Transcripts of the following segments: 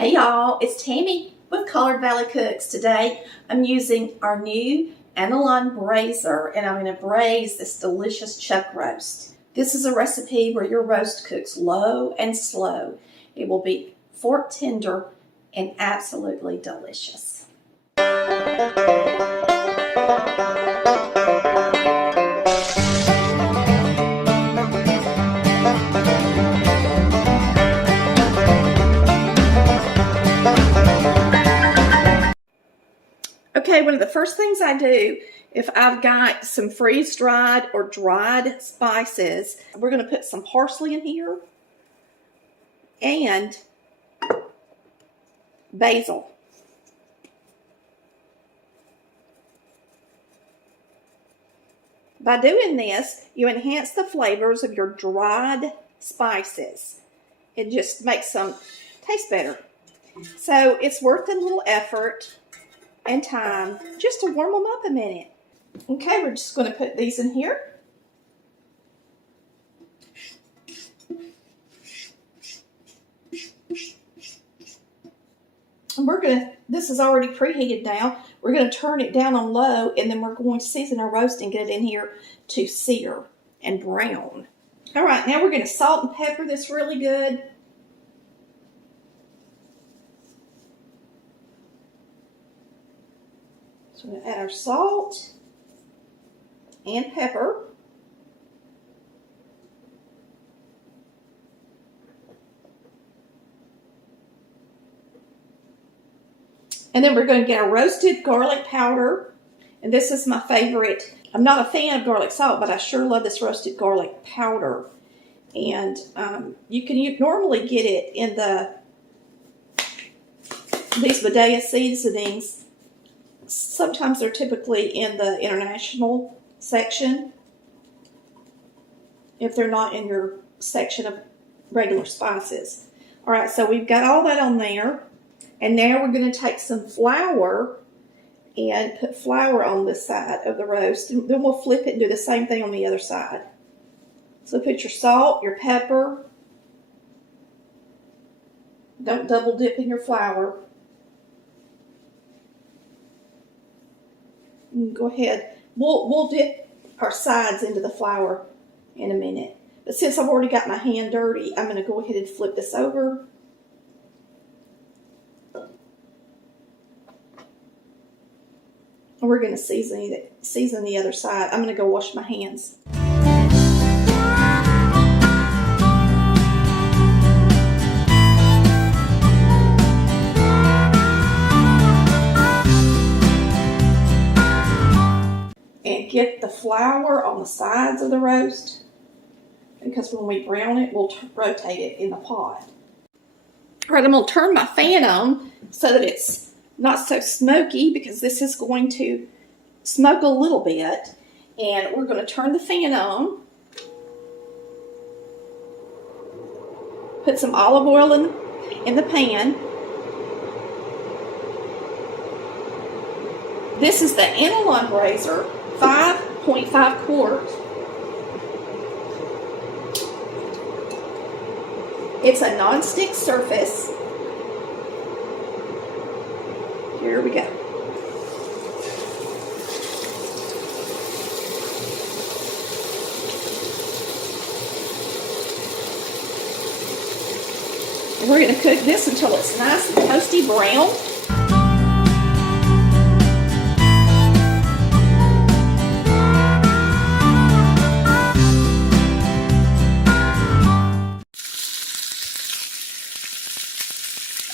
Hey y'all, it's Tammy with Collard Valley Cooks. Today I'm using our new Analon braiser and I'm going to braise this delicious chuck roast. This is a recipe where your roast cooks low and slow. It will be fork tender and absolutely delicious. Okay, one of the first things I do if I've got some freeze-dried or dried spices, we're going to put some parsley in here and basil. By doing this, you enhance the flavors of your dried spices. It just makes them taste better. So it's worth a little effort and time just to warm them up a minute. Okay, we're just going to put these in here. And this is already preheated now. We're going to turn it down on low and then we're going to season our roast and get it in here to sear and brown. All right, now we're going to salt and pepper this really good. So we're going to add our salt and pepper. And then we're going to get our roasted garlic powder. And this is my favorite. I'm not a fan of garlic salt, but I sure love this roasted garlic powder. And you normally get it in these Medea seasonings. Sometimes they're typically in the international section if they're not in your section of regular spices. All right, so we've got all that on there. And now we're going to take some flour and put flour on this side of the roast. And then we'll flip it and do the same thing on the other side. So put your salt, your pepper. Don't double dip in your flour. Go ahead. We'll dip our sides into the flour in a minute. But since I've already got my hand dirty, I'm going to go ahead and flip this over. And we're going to season the other side. I'm going to go wash my hands. And get the flour on the sides of the roast, because when we brown it, we'll rotate it in the pot. All right, I'm going to turn my fan on so that it's not so smoky, because this is going to smoke a little bit. And we're going to turn the fan on. Put some olive oil in the pan. This is the Analon braiser, 5.5 quart. It's a non-stick surface. Here we go. And we're going to cook this until it's nice and toasty brown.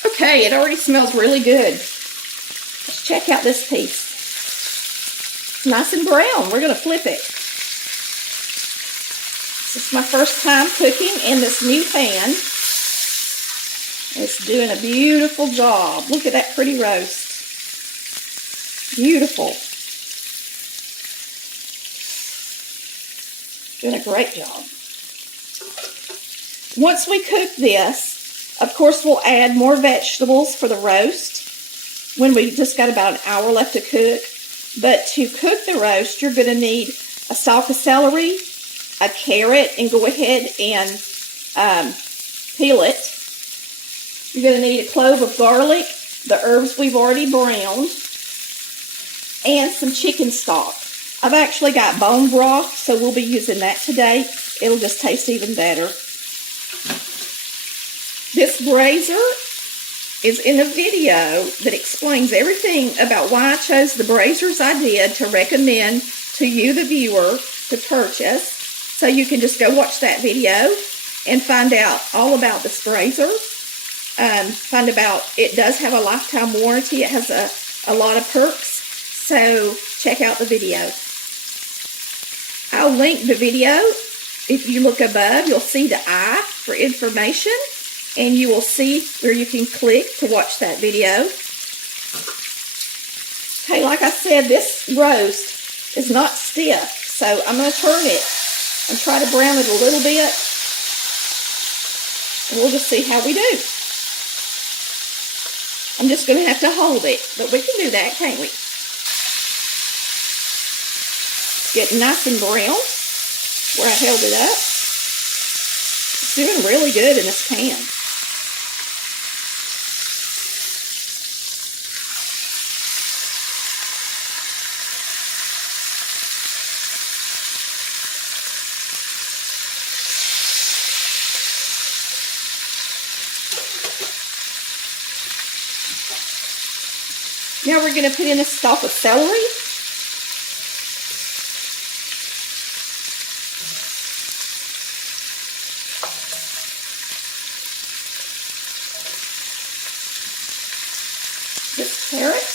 Okay, it already smells really good. Let's check out this piece. It's nice and brown. We're going to flip it. This is my first time cooking in this new pan. It's doing a beautiful job. Look at that pretty roast. Beautiful. Doing a great job. Once we cook this, of course, we'll add more vegetables for the roast when we just got about an hour left to cook. But to cook the roast, you're going to need a stalk of celery, a carrot, and go ahead and peel it. You're going to need a clove of garlic, the herbs we've already browned, and some chicken stock. I've actually got bone broth, so we'll be using that today. It'll just taste even better. This braiser is in a video that explains everything about why I chose the braisers I did to recommend to you, the viewer, to purchase. So you can just go watch that video and find out all about this braiser. Find about, it does have a lifetime warranty. It has a lot of perks. So check out the video. I'll link the video. If you look above, you'll see the I for information, and you will see where you can click to watch that video. Okay, like I said, this roast is not stiff, so I'm going to turn it and try to brown it a little bit, and we'll just see how we do. I'm just going to have to hold it, but we can do that, can't we? It's getting nice and brown where I held it up. It's doing really good in this pan. Now we're going to put in a stalk of celery. This carrot.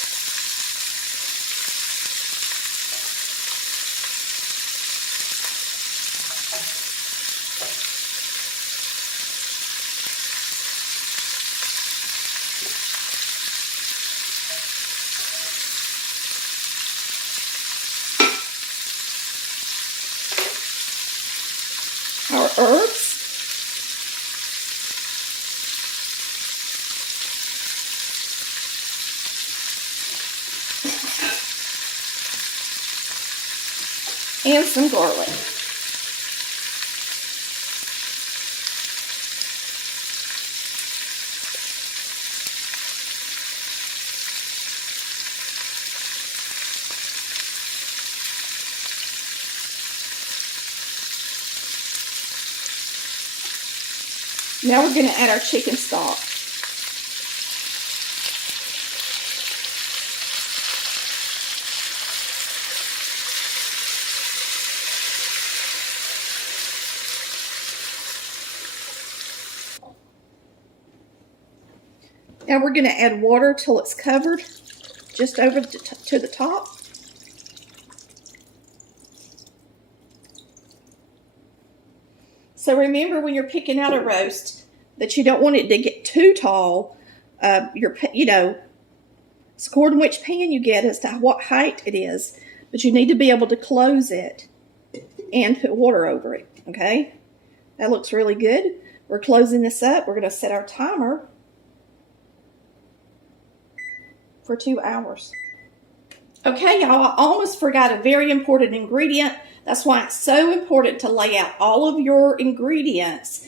Our herbs. And some garlic. Now we're going to add our chicken stock. Now we're going to add water till it's covered, just over to the top. So remember, when you're picking out a roast, that you don't want it to get too tall. It's according to which pan you get as to what height it is, but you need to be able to close it and put water over it, okay? That looks really good. We're closing this up. We're going to set our timer for 2 hours. Okay, y'all, I almost forgot a very important ingredient. That's why it's so important to lay out all of your ingredients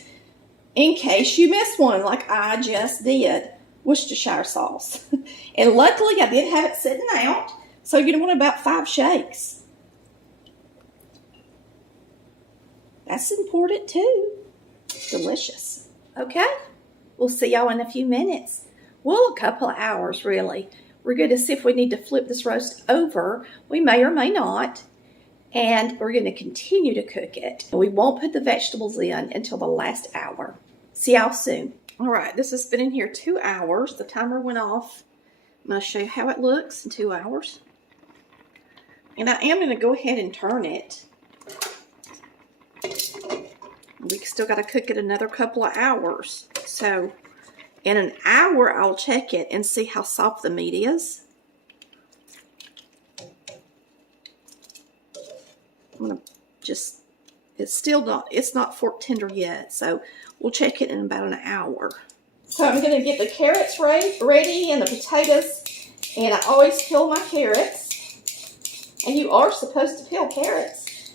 in case you miss one like I just did. Worcestershire sauce. And luckily I did have it sitting out, so you're going to want about 5 shakes. That's important too. Delicious. Okay, we'll see y'all in a few minutes. Well, a couple of hours really. We're going to see if we need to flip this roast over. We may or may not. And we're going to continue to cook it. We won't put the vegetables in until the last hour. See y'all soon. All right, this has been in here 2 hours. The timer went off. I'm going to show you how it looks in 2 hours. And I am going to go ahead and turn it. We still got to cook it another couple of hours. So in an hour, I'll check it and see how soft the meat is. I'm going to just, it's not fork tender yet, so we'll check it in about an hour. So I'm going to get the carrots ready and the potatoes, and I always peel my carrots, and you are supposed to peel carrots.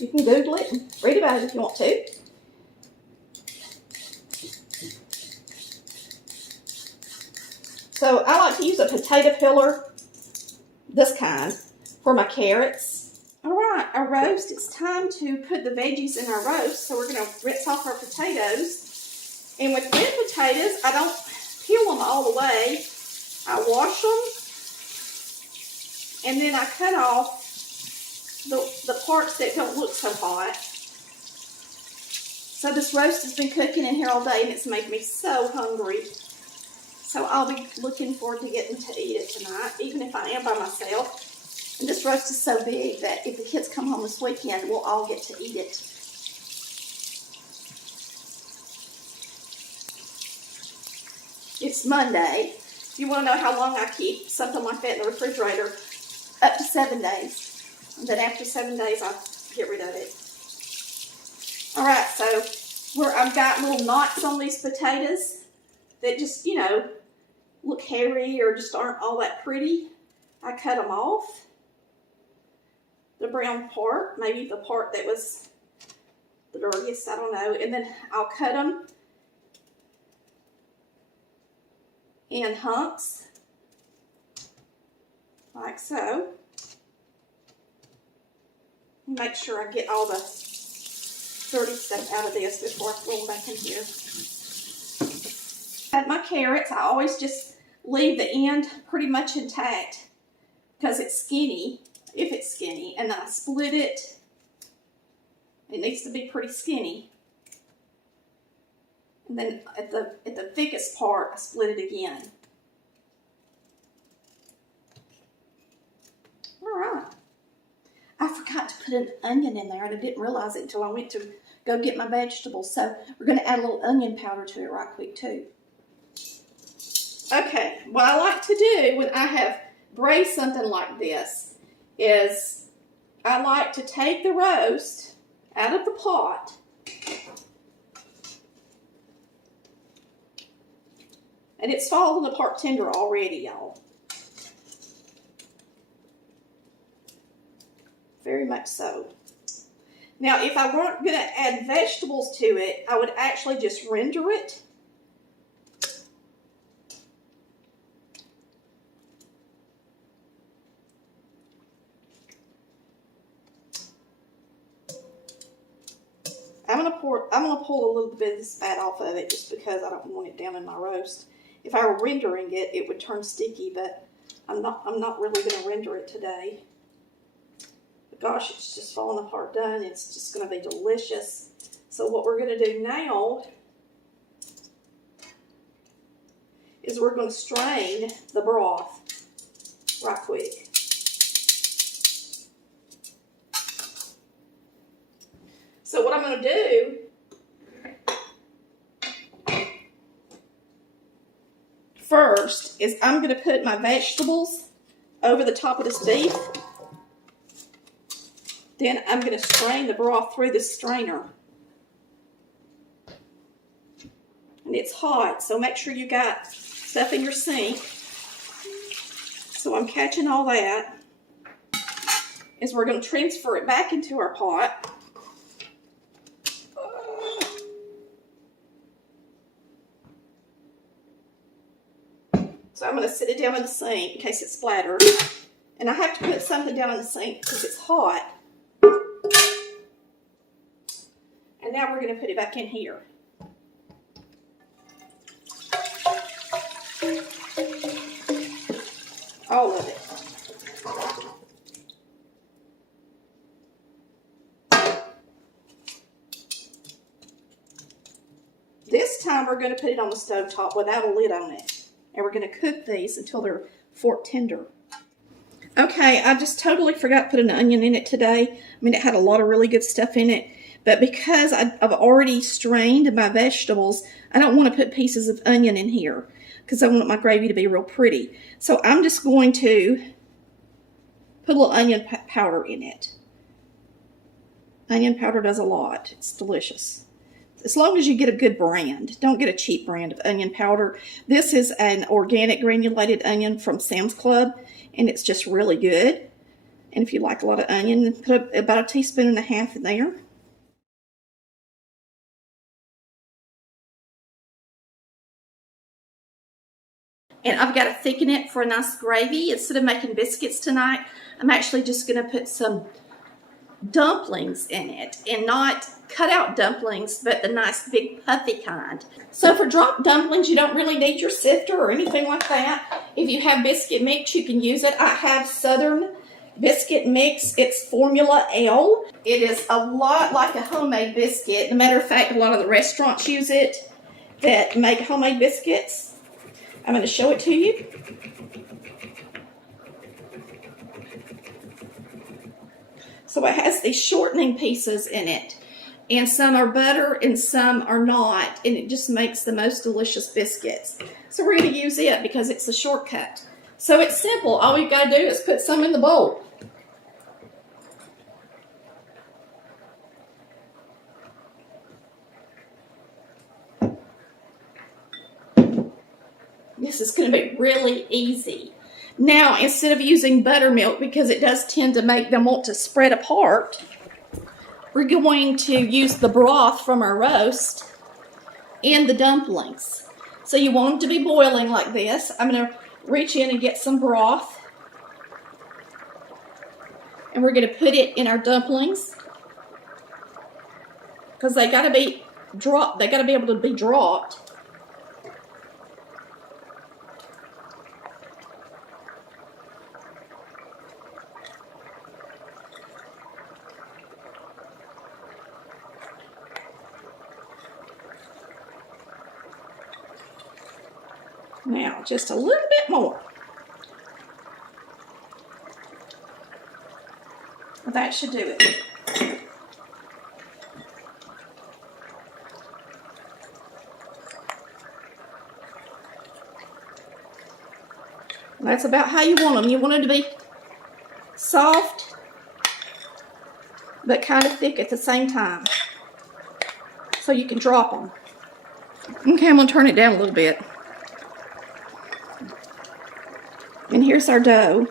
You can Google it and read about it if you want to. So I like to use a potato peeler, this kind, for my carrots. All right, our roast, it's time to put the veggies in our roast. So we're going to rinse off our potatoes. And with red potatoes, I don't peel them all the way. I wash them, and then I cut off the parts that don't look so hot. So this roast has been cooking in here all day, and it's made me so hungry. So I'll be looking forward to getting to eat it tonight, even if I am by myself. And this roast is so big that if the kids come home this weekend, we'll all get to eat it. It's Monday. If you want to know how long I keep something like that in the refrigerator, up to 7 days. And then after 7 days, I get rid of it. All right, so where I've got little knots on these potatoes that just, you know, look hairy or just aren't all that pretty, I cut them off. The brown part, maybe the part that was the dirtiest, I don't know. And then I'll cut them in hunks, like so. Make sure I get all the dirty stuff out of this before I throw them back in here. At my carrots, I always just leave the end pretty much intact because it's skinny, if it's skinny, and then I split it. It needs to be pretty skinny. And then at the thickest part, I split it again. All right. I forgot to put an onion in there, and I didn't realize it until I went to go get my vegetables. So we're going to add a little onion powder to it right quick too. Okay, what I like to do when I have braised something like this is I like to take the roast out of the pot and it's falling apart tender already, y'all. Very much so. Now, if I weren't going to add vegetables to it, I would actually just render it. I'm gonna pull a little bit of this fat off of it just because I don't want it down in my roast. If I were rendering it, it would turn sticky, but I'm not really gonna render it today. But gosh, it's just falling apart done. It's just gonna be delicious. So what we're gonna do now is we're gonna strain the broth right quick. So what I'm going to do first is I'm going to put my vegetables over the top of this beef. Then I'm going to strain the broth through this strainer. And it's hot, so make sure you got stuff in your sink. So I'm catching all that as we're going to transfer it back into our pot. So I'm going to sit it down in the sink in case it splatters. And I have to put something down in the sink because it's hot. And now we're going to put it back in here. All of it. This time we're going to put it on the stove top without a lid on it. And we're going to cook these until they're fork tender. Okay, I just totally forgot to put an onion in it today. I mean, it had a lot of really good stuff in it. But because I've already strained my vegetables, I don't want to put pieces of onion in here because I want my gravy to be real pretty. So I'm just going to put a little onion powder in it. Onion powder does a lot. It's delicious. As long as you get a good brand. Don't get a cheap brand of onion powder. This is an organic granulated onion from Sam's Club, and it's just really good. And if you like a lot of onion, put about a teaspoon and a half in there. And I've got to thicken it for a nice gravy. Instead of making biscuits tonight, I'm actually just going to put some dumplings in it, and not cut out dumplings, but the nice big puffy kind. So for drop dumplings, you don't really need your sifter or anything like that. If you have biscuit mix, you can use it. I have Southern biscuit mix. It's Formula L. It is a lot like a homemade biscuit. As a matter of fact, a lot of the restaurants use it that make homemade biscuits. I'm going to show it to you. So it has these shortening pieces in it, and some are butter and some are not, and it just makes the most delicious biscuits. So we're going to use it because it's a shortcut. So it's simple. All we've got to do is put some in the bowl. This is going to be really easy. Now, instead of using buttermilk, because it does tend to make them want to spread apart, we're going to use the broth from our roast in the dumplings. So you want them to be boiling like this. I'm going to reach in and get some broth. And we're going to put it in our dumplings, because they got to be dropped. They got to be able to be dropped. Now, just a little bit more. That should do it. That's about how you want them. You want them to be soft, but kind of thick at the same time, so you can drop them. Okay, I'm going to turn it down a little bit. And here's our dough.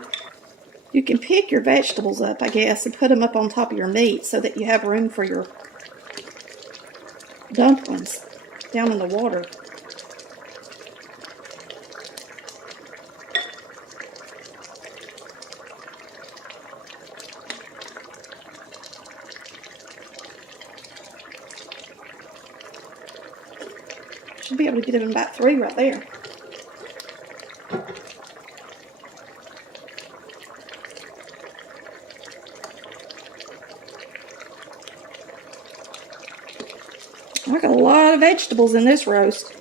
You can pick your vegetables up, I guess, and put them up on top of your meat so that you have room for your dumplings down in the water. Should be able to get them about 3 right there. I got a lot of vegetables in this roast.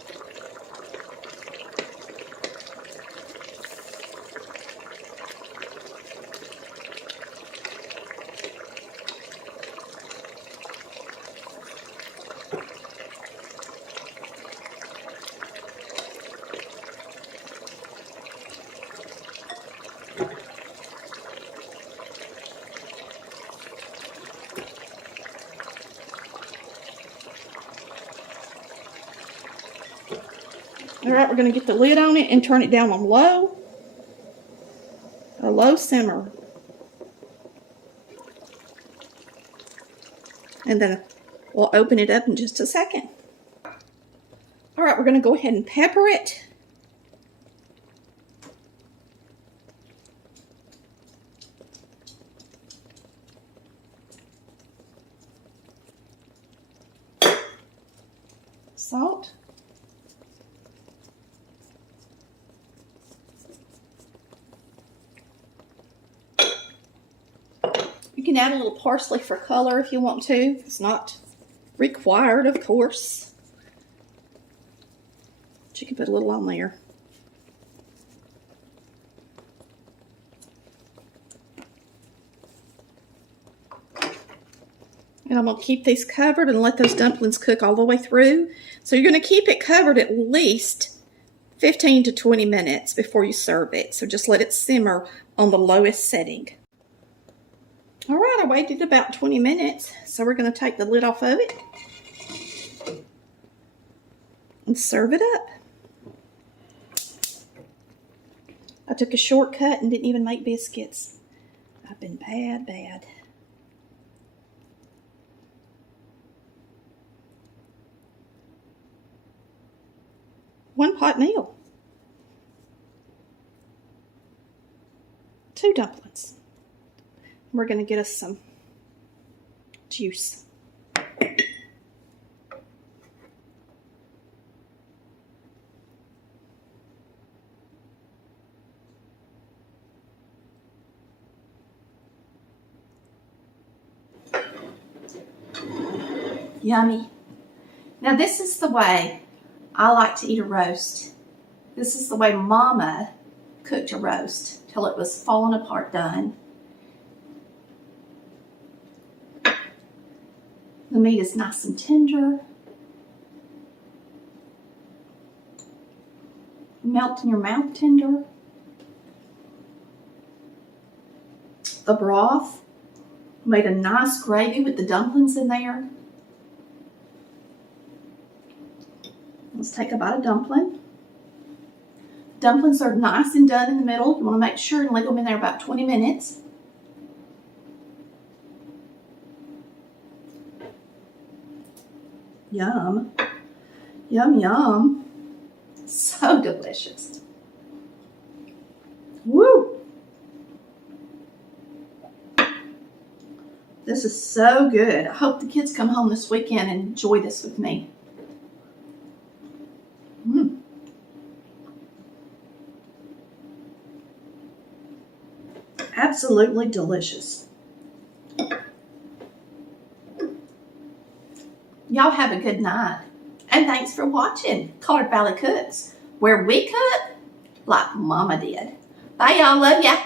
Alright, we're going to get the lid on it and turn it down on low. A low simmer. And then we'll open it up in just a second. Alright, we're going to go ahead and pepper it. Salt. You can add a little parsley for color if you want to. It's not required, of course. But you can put a little on there. And I'm going to keep these covered and let those dumplings cook all the way through. So you're going to keep it covered at least 15 to 20 minutes before you serve it. So just let it simmer on the lowest setting. All right, I waited about 20 minutes, so we're going to take the lid off of it and serve it up. I took a shortcut and didn't even make biscuits. I've been bad. One pot meal. 2 dumplings. We're going to get us some juice. Yummy. Now this is the way I like to eat a roast. This is the way Mama cooked a roast till it was falling apart done. The meat is nice and tender. Melt in your mouth tender. The broth made a nice gravy with the dumplings in there. Let's take a bite of dumpling. Dumplings are nice and done in the middle. You want to make sure and leave them in there about 20 minutes. Yum. Yum, yum. So delicious. Woo! This is so good. I hope the kids come home this weekend and enjoy this with me. Absolutely delicious. Y'all have a good night. And thanks for watching Colored Valley Cooks, where we cook like Mama did. Bye, y'all. Love ya.